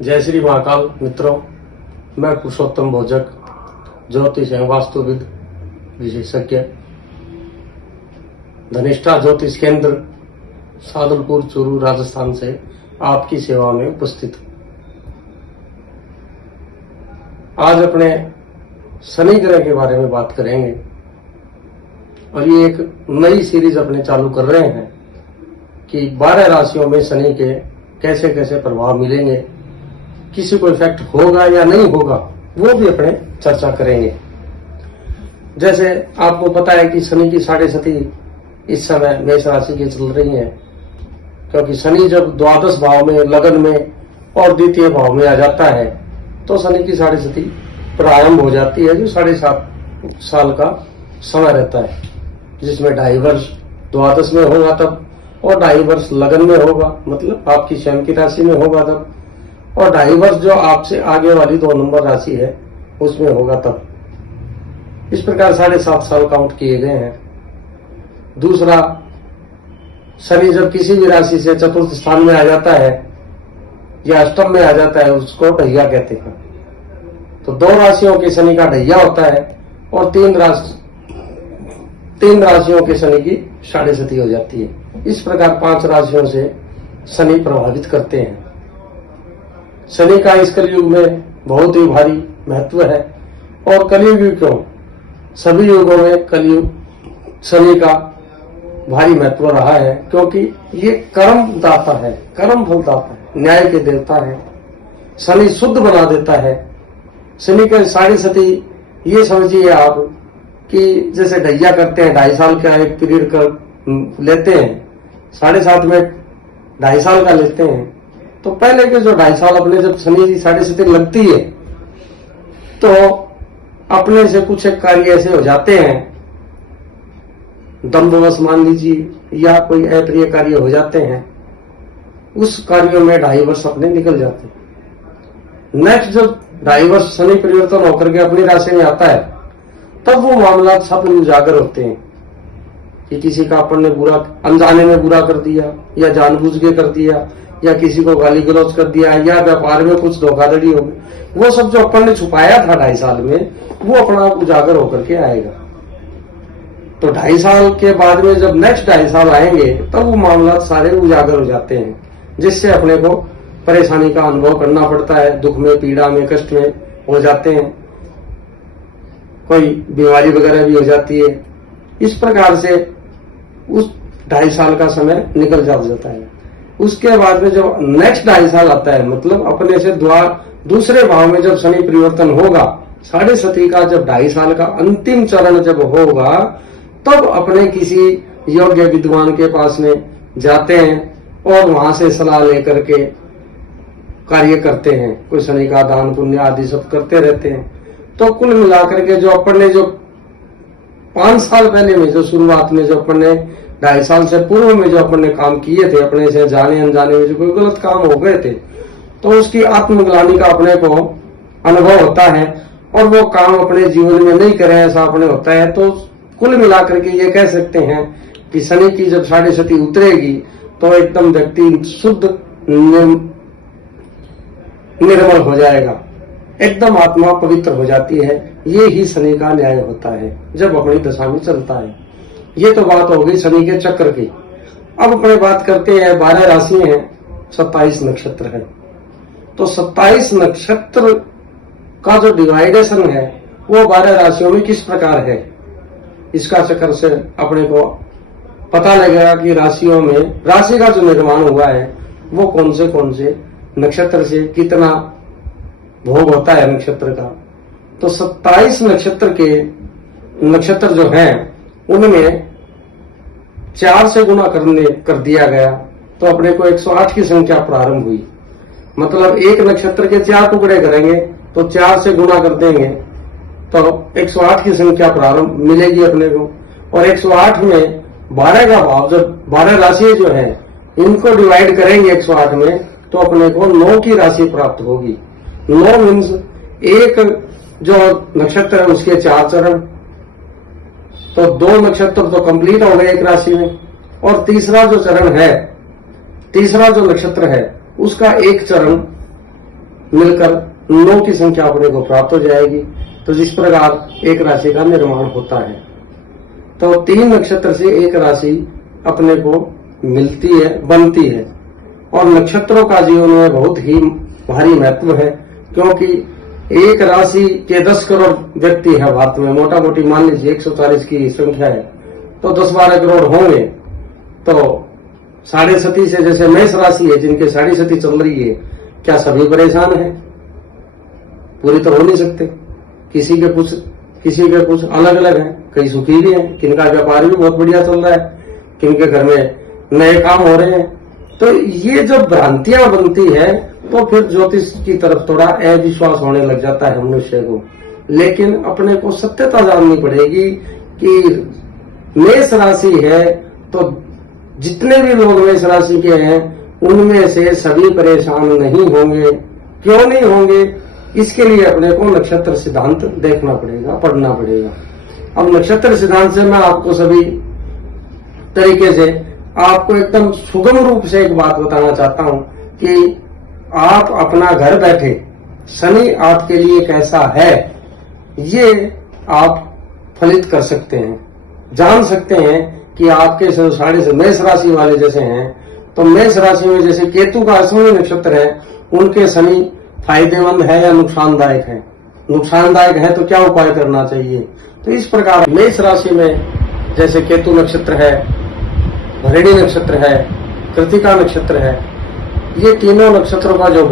जय श्री महाकाल मित्रों, मैं पुरुषोत्तम भोजक, ज्योतिष एवं वास्तुविद विशेषज्ञ, धनिष्ठा ज्योतिष केंद्र, सादुलपुर, चूरू, राजस्थान से आपकी सेवा में उपस्थित हूं। आज अपने शनि ग्रह के बारे में बात करेंगे और ये एक नई सीरीज अपने चालू कर रहे हैं कि 12 राशियों में शनि के कैसे कैसे प्रभाव मिलेंगे, किसी को इफेक्ट होगा या नहीं होगा, वो भी अपने चर्चा करेंगे। जैसे आपको पता है कि शनि की 7.5 इस समय मेष राशि की चल रही है, क्योंकि शनि जब द्वादश भाव में, लगन में और द्वितीय भाव में आ जाता है तो शनि की 7.5 प्रारंभ हो जाती है, जो 7.5 साल का समय रहता है, जिसमें 2.5 वर्ष द्वादश में होगा तब, और 2.5 वर्ष लगन में होगा, मतलब आपकी स्वयं की राशि में होगा तब, और 2.5 वर्ष जो आपसे आगे वाली 2 नंबर राशि है उसमें होगा तब। इस प्रकार 7.5 साल काउंट किए गए हैं। दूसरा, शनि जब किसी भी राशि से चतुर्थ स्थान में आ जाता है या अष्टम में आ जाता है, उसको ढैया कहते हैं। तो 2 राशियों के शनि का ढैया होता है और 3 राशियों के शनि की 7.5 हो जाती है। इस प्रकार 5 राशियों से शनि प्रभावित करते हैं। शनि का इस कलयुग में बहुत ही भारी महत्व है, और कलयुग क्यों, सभी युगों में कलयुग शनि का भारी महत्व रहा है, क्योंकि ये कर्म दाता है, कर्म फल दाता है, न्याय के देवता है। शनि शुद्ध बना देता है। शनि का 7.5 ये समझिए आप कि जैसे ढैया करते हैं, 2.5 साल का एक पीरियड कर लेते हैं, 7.5 में 2.5 साल का लेते हैं। तो पहले के जो 2.5 साल अपने जब शनि की 7.5 लगती है तो अपने से कुछ एक कार्य ऐसे हो जाते हैं, दम्भवश मान लीजिए, या कोई अप्रिय कार्य हो जाते हैं, उस कार्यों में 2.5 वर्ष अपने निकल जाते हैं। नेक्स्ट जब 2.5 वर्ष शनि परिवर्तन होकर के अपनी राशि में आता है, तब वो मामला सब उजागर होते हैं कि किसी का अपन ने बुरा, अनजाने में बुरा कर दिया या जानबूझ के कर दिया, या किसी को गाली गलौज कर दिया, या व्यापार में कुछ धोखाधड़ी हो गई। वो सब जो अपन ने छुपाया था 2.5 साल में, वो अपना उजागर होकर के आएगा। तो 2.5 साल के बाद में जब नेक्स्ट 2.5 साल आएंगे, तब वो मामला सारे उजागर हो जाते हैं, जिससे अपने को परेशानी का अनुभव करना पड़ता है, दुख में, पीड़ा में, कष्ट में हो जाते हैं, कोई बीमारी वगैरह भी हो जाती है। इस प्रकार से उस 2.5 साल का समय निकल जाता है। उसके बाद में जब नेक्स्ट 2.5 साल आता है, मतलब अपने से दूसरे भाव में जब शनि परिवर्तन होगा, 7.5 का जब 2.5 साल का अंतिम चरण जब होगा, तब अपने किसी योग्य विद्वान के पास में जाते हैं और वहां से सलाह लेकर के कार्य करते हैं। कोई शनि का दान पुण्य आदि सब करते रहते हैं। तो कुल मिलाकर के जो अपन ने जो 5 साल पहले में, जो शुरुआत में जो अपन ने 2.5 साल से पूर्व में जो अपन ने काम किए थे, अपने से जाने अनजाने में जो कोई गलत काम हो गए थे, तो उसकी आत्मग्लानि का अपने को अनुभव होता है, और वो काम अपने जीवन में नहीं करें ऐसा अपने होता है। तो कुल मिलाकर के ये कह सकते हैं कि शनि की जब 7.5 उतरेगी तो एकदम व्यक्ति शुद्ध निर्मल हो जाएगा, एकदम आत्मा पवित्र हो जाती है। ये ही शनि का न्याय होता है जब अपनी दशा में चलता है। ये तो बात हो गई शनि के चक्र की। अब अपने बात करते हैं, 12 राशि हैं, 27 नक्षत्र हैं। तो 27 नक्षत्र का जो डिवाइडेशन है वो 12 राशियों में किस प्रकार है, इसका चक्कर से अपने को पता लगेगा कि राशियों में, राशि का जो निर्माण हुआ है वो कौन से नक्षत्र से कितना भोग होता है नक्षत्र का। तो 27 नक्षत्र जो हैं उनमें 4 से गुना कर दिया गया, तो अपने को 108 की संख्या प्रारंभ हुई। मतलब एक नक्षत्र के 4 टुकड़े करेंगे तो 4 से गुना कर देंगे तो 108 की संख्या प्रारंभ मिलेगी अपने को। और 108 में 12 का भाव, जब 12 राशि जो है इनको डिवाइड करेंगे 108 में, तो अपने को 9 की राशि प्राप्त होगी। 9 मीन्स एक जो नक्षत्र है उसके 4 चरण, तो 2 नक्षत्र तो कंप्लीट हो गए एक राशि में, और तीसरा जो चरण है, तीसरा जो नक्षत्र है उसका एक चरण मिलकर 9 की संख्या अपने को प्राप्त हो जाएगी। तो जिस प्रकार एक राशि का निर्माण होता है, तो 3 नक्षत्र से एक राशि अपने को मिलती है, बनती है। और नक्षत्रों का जीवन में बहुत ही भारी महत्व है, क्योंकि एक राशि के 10 करोड़ व्यक्ति है भारत में, मोटा मोटी मान लीजिए 140 की संख्या है, तो 10-12 करोड़ होंगे। तो 7.5 से जैसे मेष राशि है जिनके 7.5 चल रही है, क्या सभी परेशान हैं? पूरी तो हो नहीं सकते। किसी के कुछ अलग अलग है, कई सुखी भी हैं, किनका व्यापार भी बहुत बढ़िया चल रहा है, किनके घर में नए काम हो रहे हैं। तो ये जो भ्रांतियां बनती है, तो फिर ज्योतिष की तरफ थोड़ा अविश्वास होने लग जाता है मनुष्य को। लेकिन अपने को सत्यता जाननी पड़ेगी कि मेष राशि है, तो जितने भी लोग मेष राशि के हैं उनमें से सभी परेशान नहीं होंगे। क्यों नहीं होंगे? इसके लिए अपने को नक्षत्र सिद्धांत देखना पड़ेगा, पढ़ना पड़ेगा। अब नक्षत्र सिद्धांत से मैं आपको सभी तरीके से आपको एकदम सुगम रूप से एक बात बताना चाहता हूं कि आप अपना घर बैठे शनि आपके लिए कैसा है, ये आप फलित कर सकते हैं, जान सकते हैं कि आपके साढ़े से मेष राशि वाले जैसे हैं, तो मेष राशि में जैसे केतु का अश्विनी नक्षत्र है, उनके शनि फायदेमंद है या नुकसानदायक है। नुकसानदायक है तो क्या उपाय करना चाहिए। तो इस प्रकार मेष राशि में जैसे केतु नक्षत्र है, भरणी नक्षत्र है, कृतिका नक्षत्र है, ये तीनों नक्षत्रों का जो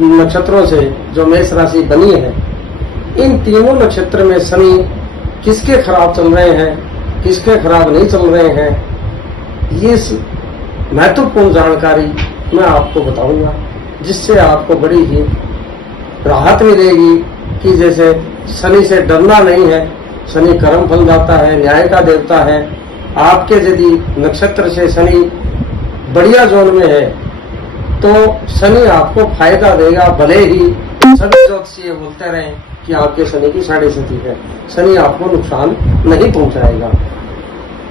नक्षत्रों से जो मेष राशि बनी है, इन तीनों नक्षत्र में शनि किसके खराब चल रहे हैं, किसके खराब नहीं चल रहे हैं, ये महत्वपूर्ण जानकारी मैं आपको बताऊंगा, जिससे आपको बड़ी ही राहत मिलेगी कि जैसे शनि से डरना नहीं है। शनि कर्म फल दाता है, न्याय का देवता है। आपके यदि नक्षत्र से शनि बढ़िया जोन में है तो शनि आपको फायदा देगा, भले ही सभी ज्योतिषी बोलते रहे कि आपके शनि की 7.5 है, शनि आपको नुकसान नहीं पहुंचाएगा।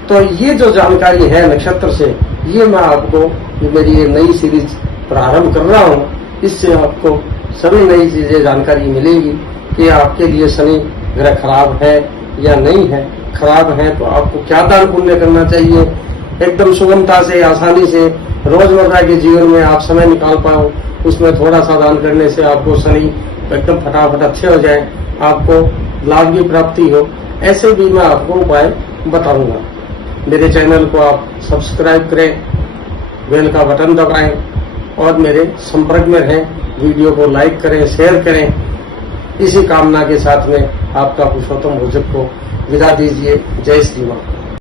तो ये जो जानकारी है नक्षत्र से, ये मैं आपको मेरी ये नई सीरीज प्रारंभ कर रहा हूं, इससे आपको सभी नई चीजें जानकारी मिलेगी कि आपके लिए शनि ग्रह खराब है या नहीं है। खराब है तो आपको क्या दान पुण्य करना चाहिए, एकदम सुगमता से, आसानी से रोजमर्रा के जीवन में आप समय निकाल पाओ, उसमें थोड़ा सा दान करने से आपको शनि एकदम फटाफट अच्छे हो जाए, आपको लाभ की प्राप्ति हो। ऐसे भी मैं आपको उपाय बताऊंगा। मेरे चैनल को आप सब्सक्राइब करें, बेल का बटन दबाएं और मेरे संपर्क में रहें। वीडियो को लाइक करें, शेयर करें। इसी कामना के साथ में आपका पुरुषोत्तम भोजक को विदा दीजिए। जय श्री राम।